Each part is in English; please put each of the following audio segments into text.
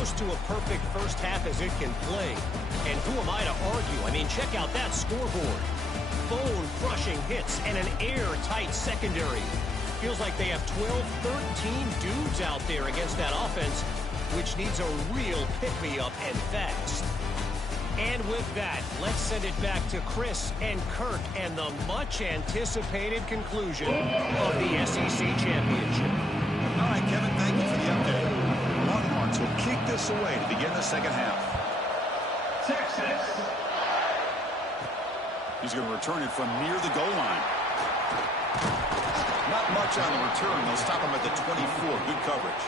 close to a perfect first half as it can play. And who am I to argue? I mean, check out that scoreboard. Bone-crushing hits and an airtight secondary. Feels like they have 12, 13 dudes out there against that offense, which needs a real pick-me-up and fast. And with that, let's send it back to Chris and Kirk and the much-anticipated conclusion of the SEC Championship. All right, Kevin, thank you for the update. Longhorns will kick this away to begin the second half. Texas. He's going to return it from near the goal line. Not much on the return. They'll stop him at the 24. Good coverage.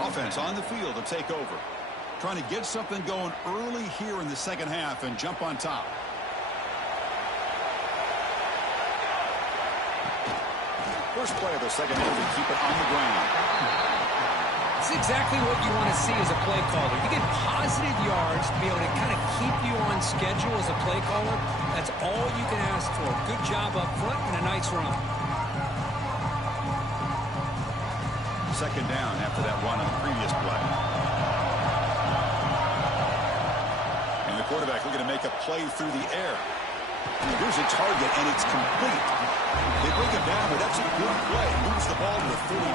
Offense on the field to take over. Trying to get something going early here in the second half and jump on top. First play of the second half to keep it on the ground. It's exactly what you want to see as a play caller. You get positive yards to be able to kind of keep you on schedule as a play caller. That's all you can ask for. Good job up front and a nice run. Second down after that run on the previous play. And the quarterback looking to make a play through the air. Here's a target, and it's complete. They break him down, but that's a good play. Moves the ball to the 49.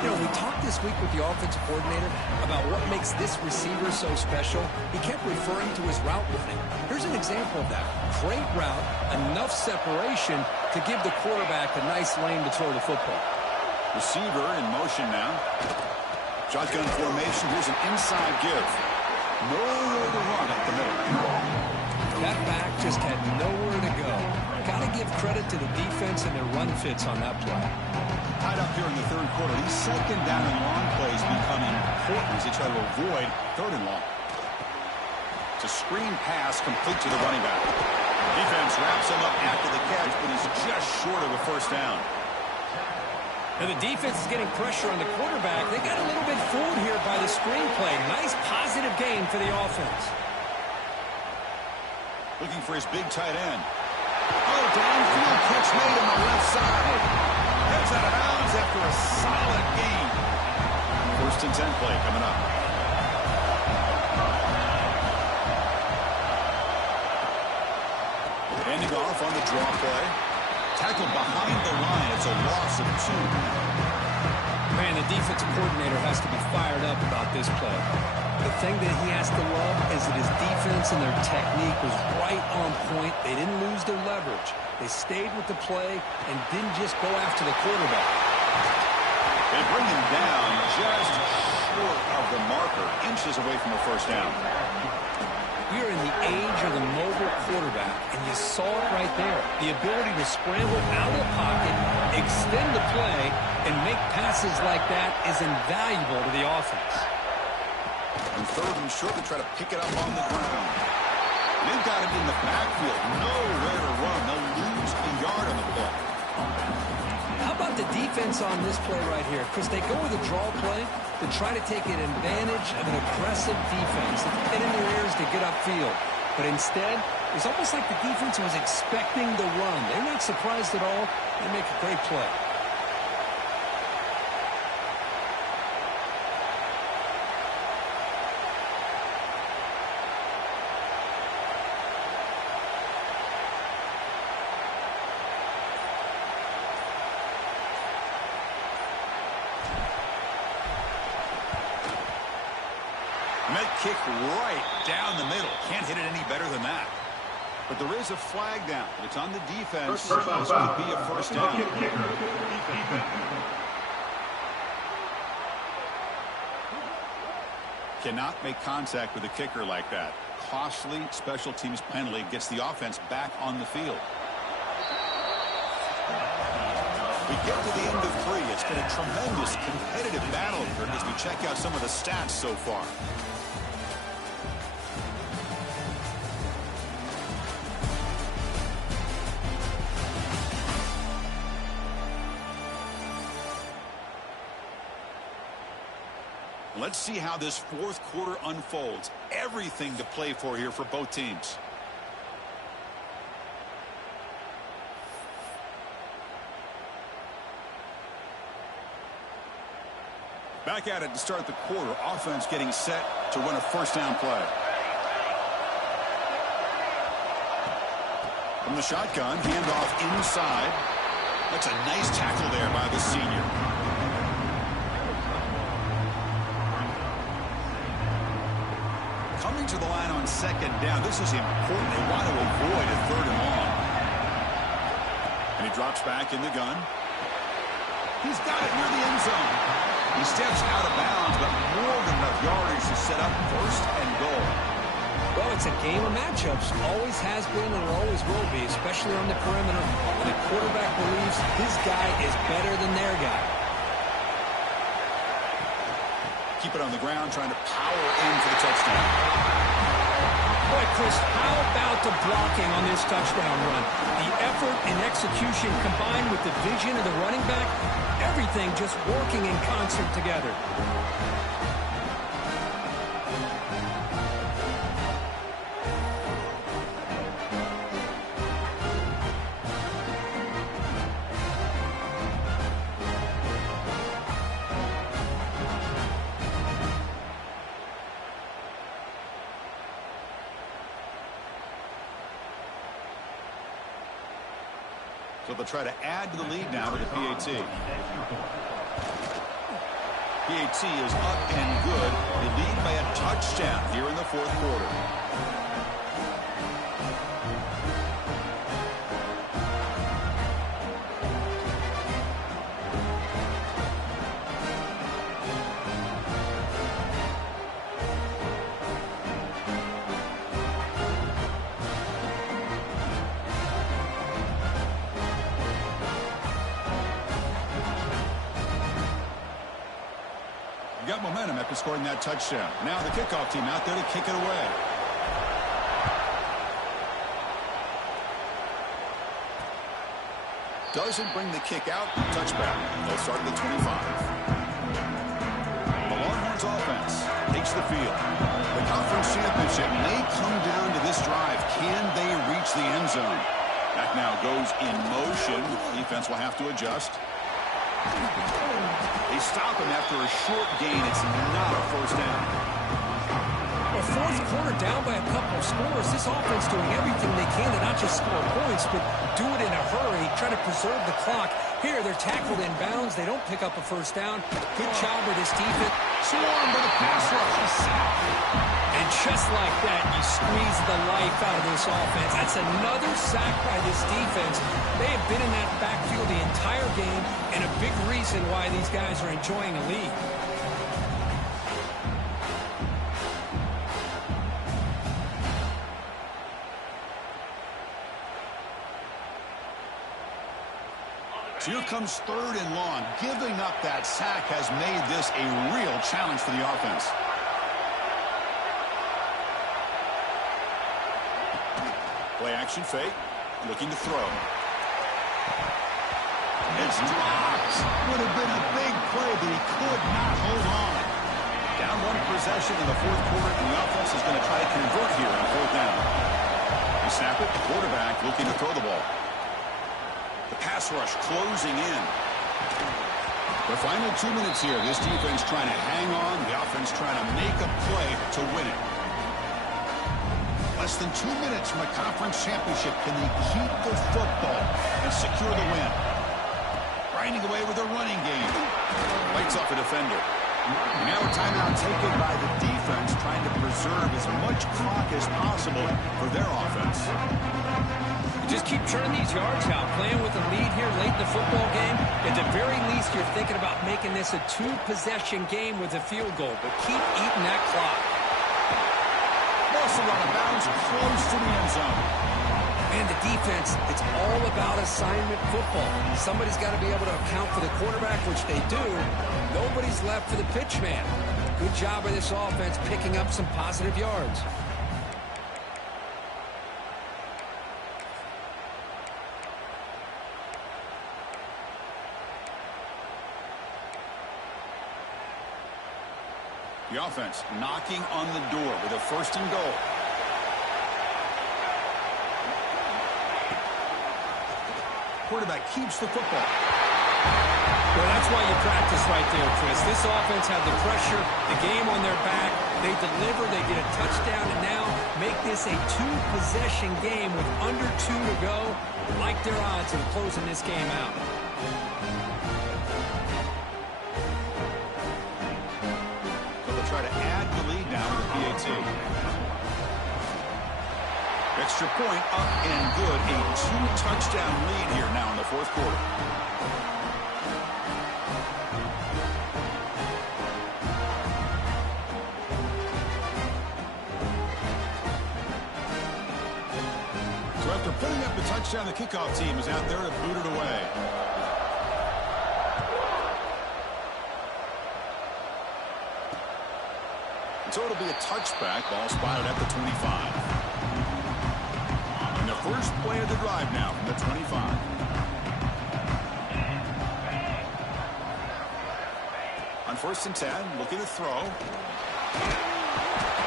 You know, we talked this week with the offensive coordinator about what makes this receiver so special. He kept referring to his route running. Here's an example of that. Great route, enough separation to give the quarterback a nice lane to throw the football. Receiver in motion now. Shotgun formation. Here's an inside give. Nowhere to run at the middle. That back just had nowhere to go. Got to give credit to the defense and their run fits on that play. Tied up here in the third quarter. These second down and long plays become important as they try to avoid third and long. It's a screen pass complete to the running back. Defense wraps him up after the catch, but he's just short of a first down. Now the defense is getting pressure on the quarterback. They got a little bit fooled here by the screen play. Nice positive gain for the offense. Looking for his big tight end. Oh, downfield catch made on the left side. Heads out of bounds after a solid gain. First and 10 play coming up. Handing off on the draw play. Tackled behind the line. It's a loss of 2. Man, the defensive coordinator has to be fired up about this play. The thing that he has to love is that his defense and their technique was right on point. They didn't lose their leverage. They stayed with the play and didn't just go after the quarterback. They bring him down just short of the marker, inches away from a first down. We are in the age of the mobile quarterback, and you saw it right there. The ability to scramble out of the pocket, extend the play, and make passes like that is invaluable to the offense. And third and short to try to pick it up on the ground. They've got it in the backfield. Nowhere to run. They'll lose a yard on the play. How about the defense on this play right here? Chris, they go with a draw play to try to take an advantage of an aggressive defense. Get in their ears to get upfield. But instead, it's almost like the defense was expecting the run. They're not surprised at all. They make a great play. Met kick right down the middle. Can't hit it any better than that. But there is a flag down. It's on the defense. This could be a first down. Cannot make contact with a kicker like that. Costly special teams penalty gets the offense back on the field. We get to the end of 3. It's been a tremendous competitive battle here as we check out some of the stats so far. Let's see how this fourth quarter unfolds. Everything to play for here for both teams. Back at it to start the quarter. Offense getting set to run a first down play. From the shotgun, handoff inside. That's a nice tackle there by the senior. Coming to the line on second down. This is important. They want to avoid a third and long. And he drops back in the gun. He's got it near the end zone. He steps out of bounds, but more than enough yardage to set up first and goal. Well, it's a game of matchups. Always has been and always will be, especially on the perimeter. And the quarterback believes his guy is better than their guy. Keep it on the ground, trying to power in for the touchdown. Boy, Chris, how about the blocking on this touchdown run? The effort and execution combined with the vision of the running back, everything just working in concert together. So they'll try to add to the lead now with the PAT. PAT is up and good. They lead by a touchdown here in the fourth quarter. Got momentum after scoring that touchdown. Now the kickoff team out there to kick it away. Doesn't bring the kick out. Touchback. They'll start at the 25. The Longhorns offense takes the field. The conference championship may come down to this drive. Can they reach the end zone? That now goes in motion. Defense will have to adjust. They stop him after a short gain. It's not a first down. Well, fourth quarter down by a couple of scores. This offense doing everything they can to not just score points, but do it in a hurry, try to preserve the clock. Here, they're tackled in bounds. They don't pick up a first down. Good job with this defense. Swarmed by the pass rush. And just like that, you squeeze the life out of this offense. That's another sack by this defense. They have been in that backfield the entire game, and a big reason why these guys are enjoying a lead. So here comes third and long. Giving up that sack has made this a real challenge for the offense. Play action fake. Looking to throw. It's dropped. Would have been a big play, but he could not hold on. Down one possession in the fourth quarter, and the offense is going to try to convert here on fourth down. They snap it. The quarterback looking to throw the ball. The pass rush closing in. The final 2 minutes here. This defense trying to hang on. The offense trying to make a play to win it. Less than 2 minutes from a conference championship. Can they keep the football and secure the win? Grinding away with a running game. Lights off a defender. Now a timeout taken by the defense, trying to preserve as much clock as possible for their offense. Just keep churning these yards out. Playing with a lead here late in the football game. At the very least, you're thinking about making this a two-possession game with a field goal. But keep eating that clock. Also out of bounds, close to the end zone. And the defense, it's all about assignment football. Somebody's got to be able to account for the quarterback, which they do. Nobody's left for the pitch man. Good job by this offense picking up some positive yards. The offense knocking on the door with a first and goal. Quarterback keeps the football. Well, that's why you practice right there, Chris. This offense had the pressure, the game on their back. They deliver, they get a touchdown, and now make this a two-possession game with under 2 to go. Like their odds of closing this game out. So they'll try to add the lead now with the PAT. Extra point up and good. A 2-touchdown lead here now in the fourth quarter. So after putting up the touchdown, the kickoff team is out there to boot it away. So it'll be a touchback. Ball spotted at the 25. And the first play of the drive now from the 25. On 1st and 10, looking to throw.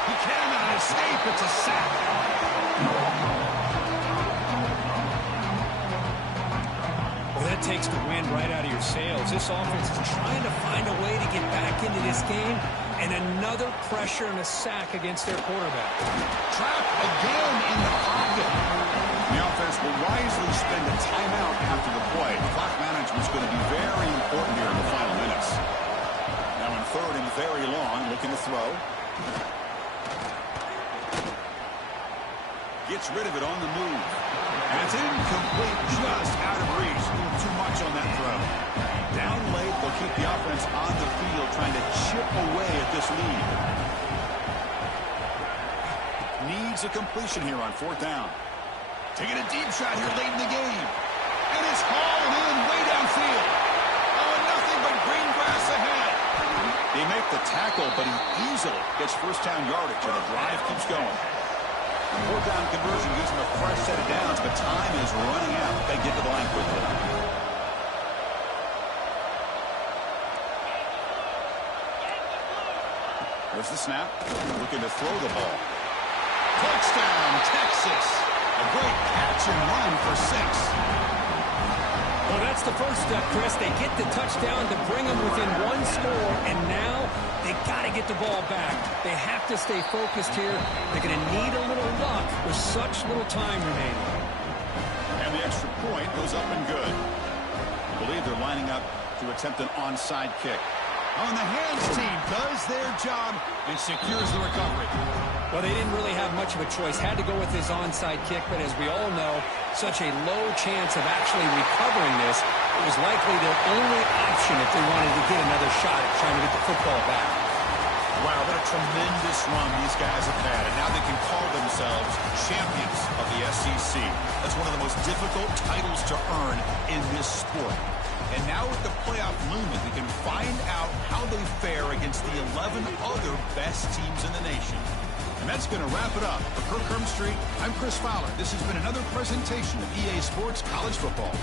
He cannot escape. It's a sack. Well, that takes the wind right out of your sails. This offense is trying to find a way to get back into this game, and another pressure and a sack against their quarterback. Trapped again in the pocket. The offense will wisely spend a timeout after the play. Clock management is going to be very important here in the final minutes. Now in 3rd and very long, looking to throw. Gets rid of it on the move. And it's incomplete, just out of reach. A little too much on that throw. Down late, they'll keep the offense on the field, trying to chip away at this lead. Needs a completion here on 4th down. Taking a deep shot here late in the game. And it's hauled in way downfield. Oh, nothing but green grass ahead. They make the tackle, but he easily gets first down yardage, and the drive keeps going. 4th down conversion gives them a fresh set of downs, but time is running out. They get to the line quickly. There's the snap. Looking to throw the ball. Touchdown, Texas. A great catch and run for 6. Well, that's the first step, Chris. They get the touchdown to bring them within 1 score, and now they got to get the ball back. They have to stay focused here. They're going to need a little luck with such little time remaining. And the extra point goes up and good. I believe they're lining up to attempt an onside kick. On the hands team does their job and secures the recovery. Well, they didn't really have much of a choice. Had to go with his onside kick, but as we all know, such a low chance of actually recovering this. It was likely their only option if they wanted to get another shot at trying to get the football back. Wow, what a tremendous run these guys have had, and now they can call themselves champions of the SEC. That's one of the most difficult titles to earn in this sport. And now with the playoff looming, we can find out how they fare against the 11 other best teams in the nation. And that's going to wrap it up. For Kirk Hermstreet, I'm Chris Fowler. This has been another presentation of EA Sports College Football.